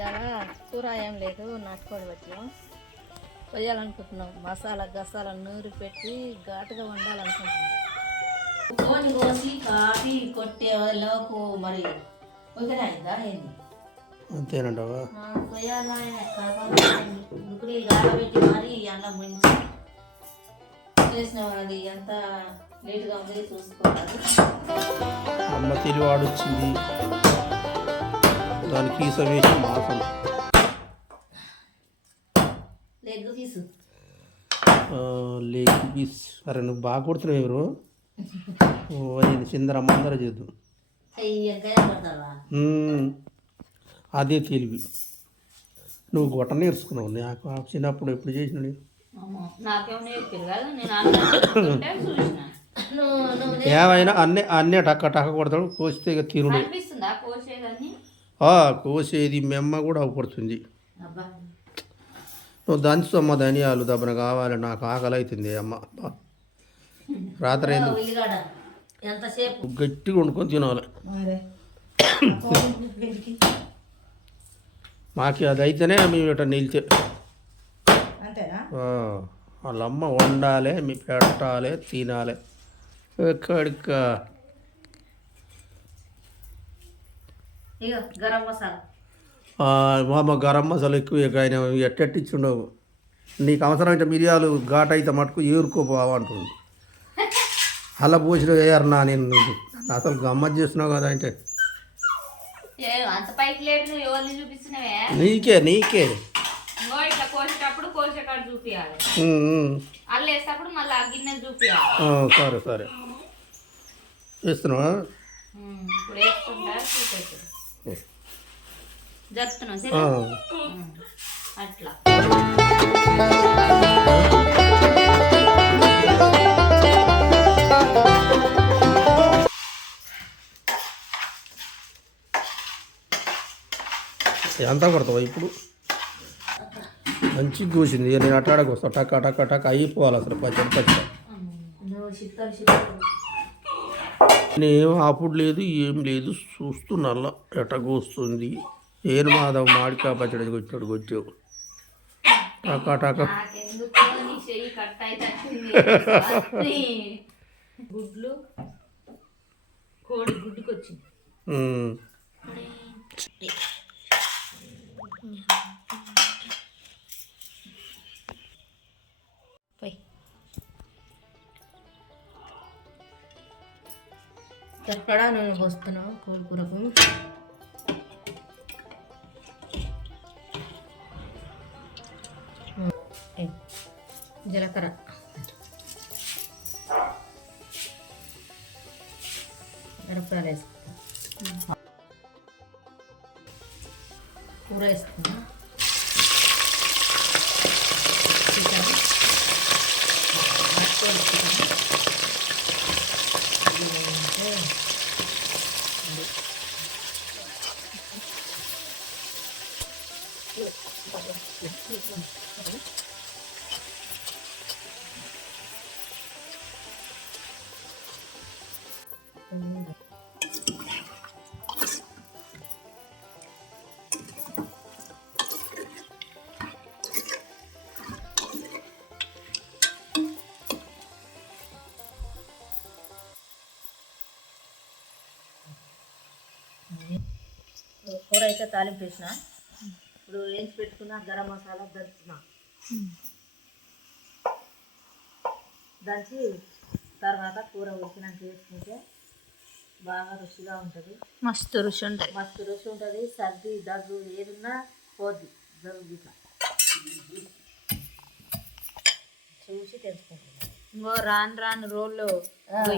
ఇవాళ కూర ఏం లేదు నాటుకోడి వచ్చాం కొయ్యాలనుకుంటున్నాం. మసాలా గసాలా నూరి పెట్టి ఘాటుగా వండాలనుకుంటున్నాం. కోని కోసి కాపీ కొట్టే లోపు మరి కొయ్యరాయిందా ఏంది? అంతేనంటావా? కొయ్యాలని కావాలి ఉడికి గాడబెట్టి మరి అన్నం ముంచి చేసిన అది ఎంత లేట్గా ఉంది చూసుకోవాలి. అమ్మ తెలివాడు వచ్చింది దానికి ఈస వేసి మాసం. లెగ్ పీసు పీస్ అరే నువ్వు బాగా కొడుతున్నావు ఎవరు అది చిందర మందర చేద్దు. అదే తెలివి. నువ్వు గొట్ట నేర్చుకున్నావు నాకు. చిన్నప్పుడు ఎప్పుడు చేసిన. ఏమైనా అన్నీ అన్నీ టక్క టక్క కొడతాడు కోస్తే ఇక తిరుడు. కోసేది మెమ్మ కూడా అవపడుతుంది. అబ్బా. నువ్వు దంచుతమ్మ ధనియాలు దబ్బన కావాలి నాకు ఆకలి అవుతుంది అమ్మ అబ్బా. రాత్రి ఎందుకు గట్టిగా వండుకొని తినాలి. మాకు అది అయితేనే మేము ఇట నిలిచే. వాళ్ళమ్మ వండాలి మీ పెట్టాలి తినాలి. ఎక్కడిక? ఇక గరం మసాలా. మా గరం మసాలా ఎక్కువ ఆయన ఎట్టెట్టించుండవు నీకు అవసరమైతే మిరియాలు ఘాట్ అయితే మటుకు ఏరుకోపోవా అంటుంది అలా పోసిన వేయరు నా నేను అసలు గమ్మత్ చేస్తున్నావు కదా అంటే. నీకే నీకే. సరే సరే. ఇస్తున్నావా జరుపుతున్నావు అట్లా. ఎంత కొడతావా ఇప్పుడు? మంచి కూసింది నేను అట్టాడకు వస్తా టక్ టక్ టక్ అయిపోవాలి అసలు పచ్చడి పచ్చడి. నేనేం ఆపుడు లేదు ఏం లేదు. చూస్తున్నా ఎట్టగొస్తుంది ఏను మాధవ్ మాడికా పచ్చడి కొట్టాడు కొట్టావు. టకా టక. గుడ్లు కోడి గుడ్డుకి ఎక్కడా నూనె పోస్తున్నాం కోడికూరకు? జీలకర్ర. మిరపకాయలు వేసుకుంటాం. కూర వేసుకున్నాం చికెన్ నాటుకోడి చికెన్ ఇదంటే అది. కూర అయితే తాలింపు వేసిన ఇప్పుడు వేయించి పెట్టుకున్న? గరం మసాలా దంచుతున్నా దంచి తర్వాత కూర ఉడికినాక వేసుకుంటే బాగా రుచిగా ఉంటుంది. మస్తు రుచి ఉంటుంది. మస్తు రుచి ఉంటుంది. సర్ది దగ్గు ఏదున్నా పోద్ది. దగ్గు చూసి తెలుసుకుంటున్నాను ఇంకో రాను రాను రోళ్ళు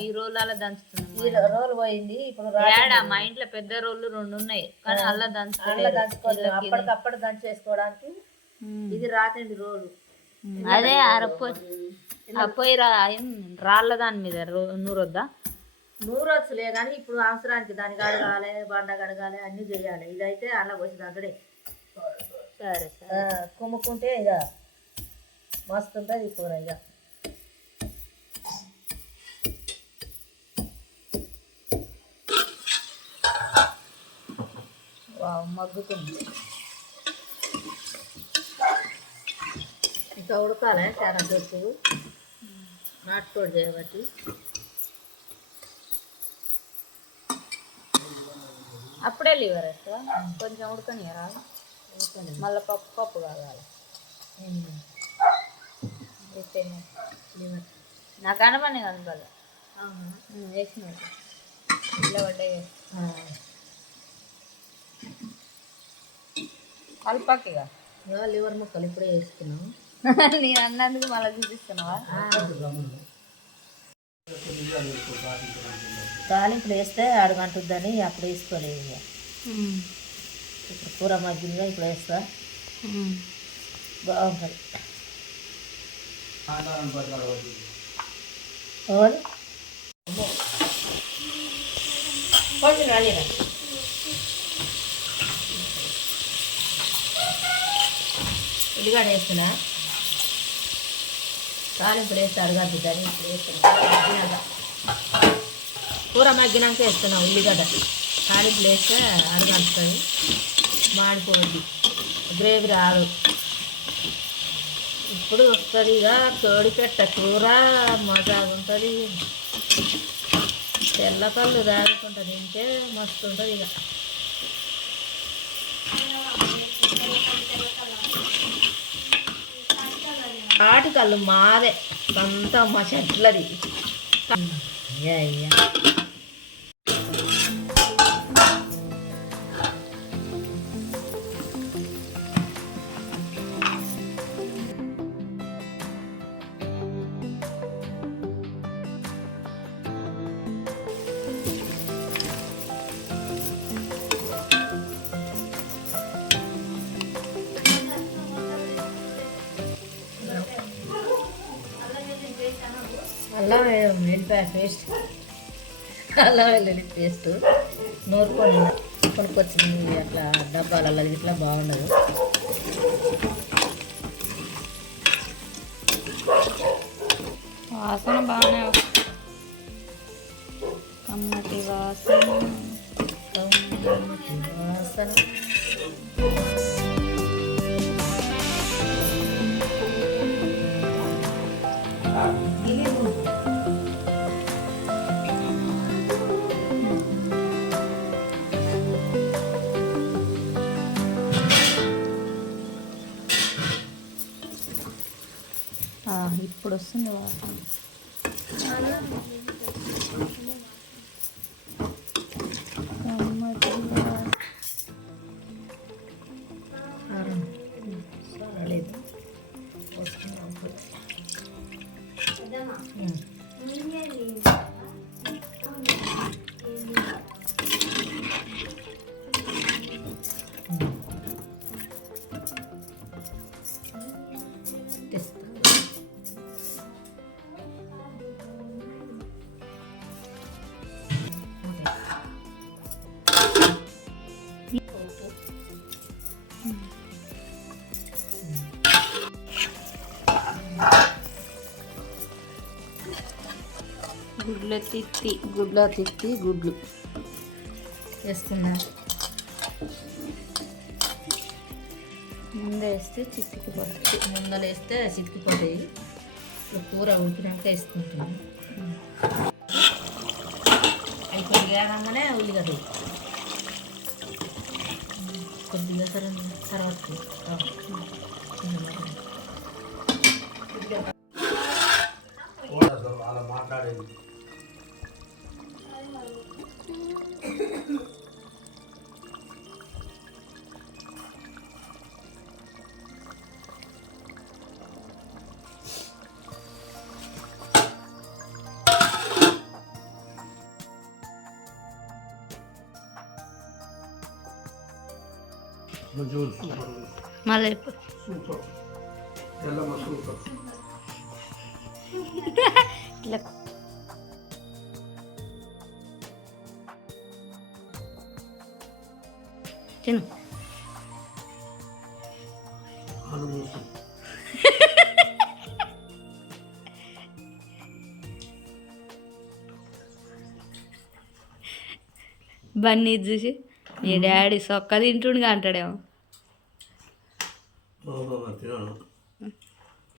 ఈ రోళ్ళు అలా దంచుతున్నాం రోజు పోయింది ఇప్పుడు ఏడా మా ఇంట్లో పెద్ద రోళ్ళు రెండు ఉన్నాయి కానీ అలా దంచుకోలేదు. అప్పటికప్పుడు దంచేసుకోవడానికి ఇది రాతండి రోలు. అదే అరపోయి రాళ్ళ దాని మీద నూరొద్దా? నూరొచ్చులే కానీ ఇప్పుడు అవసరానికి దాన్ని కడగాలి బండ కడగాలి అన్నీ చేయాలి. ఇదైతే అలా పోసి దగ్గరే సరే సరే. కుమ్ముకుంటే ఇక మస్తు ఉంటుంది కూర ఇక. మగ్గుతుంది. ఇంకా ఉడకాలి చాలా దొరుకు. నాటుకోడు చేయబట్టి. అప్పుడే లివర్ కొంచెం ఉడకని రాదు మళ్ళీ పప్పు పప్పు కావాలి నాకు కనపడి కనపడలే వేసిన. ఇలా పడ్డాయి. కల్పాకిగా? లివర్ ముక్కలు ఇప్పుడే వేసుకున్నాం. నేను అన్నందుకు మళ్ళీ చూపిస్తున్నావా? తాలింపులు వేస్తే అడగంటుందని అప్పుడు వేసుకోలేదు ఇక. ఇప్పుడు కూర మగ్గిందిగా ఇప్పుడు వేస్తా. బాగుంటుంది. ఎవరు? కొంచెం రాలేదా ఉల్లిగడ్డ వేస్తున్నా. తాలింపులు వేస్తే అడగద్దని ఇప్పుడు వేస్తున్నా. కూర మగ్గినాక వేస్తున్నా ఉల్లిగడ్డ. తాలింపులు వేస్తే అడగంటుంది మాడిపోద్ది గ్రేవీ రాదు. ఇప్పుడు వస్తుంది ఇక తోడిపెట్ట కూర మజాగా ఉంటుంది తెల్లపళ్ళు కళ్ళు తింటే మస్తు ఉంటుంది ఇక. తాటి కళ్ళు మాదే. సొంత మా చెట్లది. అయ్యా అయ్యా అల్లం వెల్లిపాయ పేస్ట్. అల్లం వెల్లుల్లి పేస్ట్ నూరుకొని కొనుక్కొచ్చింది అట్లా డబ్బాలలో ఇట్లా బాగుండదు. వాసన బాగానే. కమ్మటి వాసన. కమ్మటి వాసన. గుడ్ల తిత్తి గుడ్ల తిత్తి గుడ్లు. వేస్తున్నా ముందే వేస్తే చిత్తికి పడుతుంది ముందలు వేస్తే చితికిపోతాయి కూర ఉడికినాక వేసుకుంటున్నాం అవి ఉల్లిగడ్డ వేగంగానే ఉల్లిగడ్డ వేయి. కొద్దిగా సరే తర్వాత అలా మాట్లాడేది म्हणजे मलाई त्याला मसूर तिन बन्नी ఈ డాడీ సొక్క తింటుండగా అంటాడేమో.